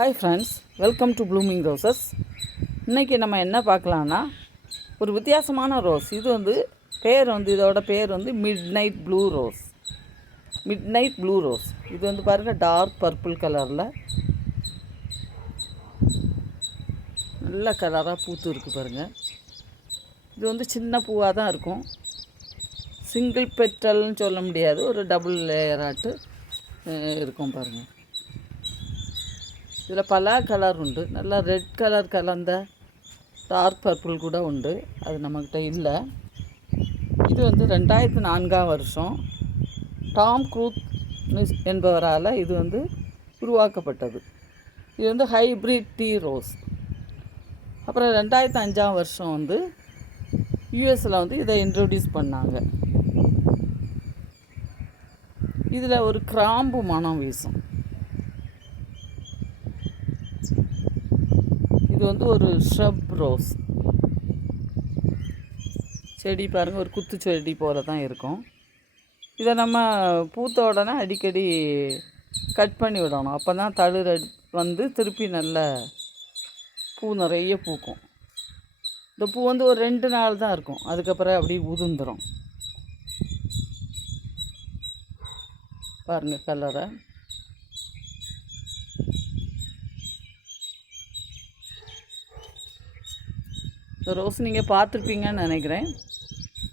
Hi friends, welcome to blooming roses. இன்றைக்கி நம்ம என்ன பார்க்கலான்னா, ஒரு வித்தியாசமான ரோஸ். இதோட பேர் வந்து மிட் நைட் ப்ளூ ரோஸ். இது வந்து பாருங்கள், டார்க் பர்பிள் கலரில் நல்ல கலராக பூத்து இருக்குது பாருங்கள். இது வந்து சின்ன பூவாக தான் இருக்கும், சிங்கிள் பெட்டல்னு சொல்ல முடியாது, ஒரு டபுள் லேயராட்டு இருக்கும் பாருங்கள். இதில் பல கலர் உண்டு. நல்லா ரெட் கலர் கலந்த டார்க் பர்பிள் கூட உண்டு, அது நம்மக்கிட்ட இல்லை. இது வந்து 2004 வருஷம் டாம் க்ரூத் என்பவரால் இது வந்து உருவாக்கப்பட்டது. இது வந்து ஹைப்ரிட் டீ ரோஸ். அப்புறம் 2005 வருஷம் வந்து யூஎஸில் வந்து இதை இன்ட்ரடியூஸ் பண்ணாங்க. இதில் ஒரு கிராம்பு மனம் வீசும். இது வந்து ஒரு ஷ்ரப் ரோஸ் செடி பாருங்கள், ஒரு குத்து செடி போல தான் இருக்கும். இதை நம்ம பூத்த உடனே அடிக்கடி கட் பண்ணி விடணும். அப்போ தான் தளிர் வந்து திருப்பி நல்ல பூ நிறைய பூக்கும். இந்த பூ வந்து ஒரு 2 நாள் தான் இருக்கும், அதுக்கப்புறம் அப்படி உதிர்ந்துடும். பாருங்கள் கலரை. இந்த ரோஸ் நீங்கள் பார்த்துருப்பீங்கன்னு நினைக்கிறேன்.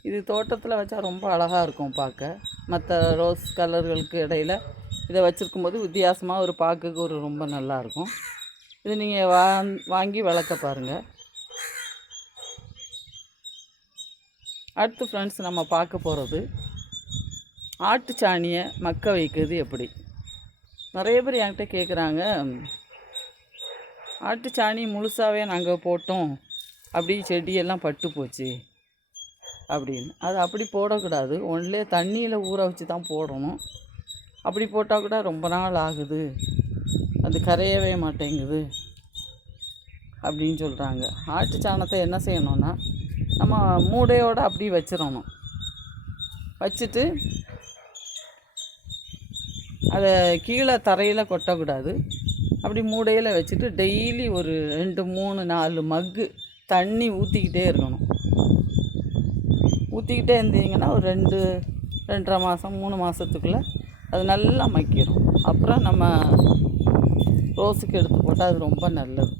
இது தோட்டத்தில் வச்சா ரொம்ப அழகாக இருக்கும் பார்க்க. மற்ற ரோஸ் கலர்களுக்கு இடையில் இதை வச்சுருக்கும்போது வித்தியாசமாக ஒரு பார்க்குக்கு ஒரு ரொம்ப நல்லாயிருக்கும். இது நீங்கள் வாங்கி வளர்க்க பாருங்கள். அடுத்து ஃப்ரெண்ட்ஸ், நம்ம பார்க்க போகிறது ஆட்டு சாணியை மக்க வைக்கிறது எப்படி. நிறைய பேர் என்கிட்ட கேட்குறாங்க, ஆட்டு சாணி முழுசாகவே நாங்கள் போட்டோம், அப்படி செடியெல்லாம் பட்டு போச்சு அப்படின்னு. அது அப்படி போடக்கூடாது, ஒன்லே தண்ணியில் ஊற வச்சு தான் போடணும். அப்படி போட்டால் கூட ரொம்ப நாள் ஆகுது, அது கரையவே மாட்டேங்குது அப்படின்னு சொல்கிறாங்க. ஆட்டு சாணத்தை என்ன செய்யணும்னா, நம்ம மூடையோடு அப்படி வச்சிடணும். வச்சுட்டு அதை கீழே தரையில் கொட்டக்கூடாது. அப்படி மூடையில் வச்சுட்டு டெய்லி ஒரு 2, 3, 4 மக்கு தண்ணி ஊற்றிக்கிட்டே இருக்கணும். ஊற்றிக்கிட்டே இருந்தீங்கன்னா ஒரு 2.5 மாதம் 3 மாதத்துக்குள்ளே அது நல்லா மக்கிடும். அப்புறம் நம்ம ரோஸுக்கு எடுத்து போட்டால் அது ரொம்ப நல்லது.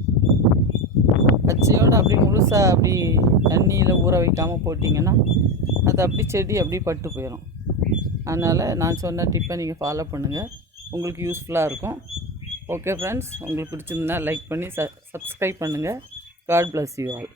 பச்சையோடு அப்படி முழுசாக அப்படி தண்ணியில் ஊற வைக்காமல் போட்டிங்கன்னா அது அப்படி செடி அப்படி பட்டு போயிடும். அதனால் நான் சொன்ன டிப்பை நீங்கள் ஃபாலோ பண்ணுங்கள், உங்களுக்கு யூஸ்ஃபுல்லாக இருக்கும். ஓகே ஃப்ரெண்ட்ஸ், உங்களுக்கு பிடிச்சிருந்தா லைக் பண்ணி சப்ஸ்கிரைப் பண்ணுங்கள். God bless you all.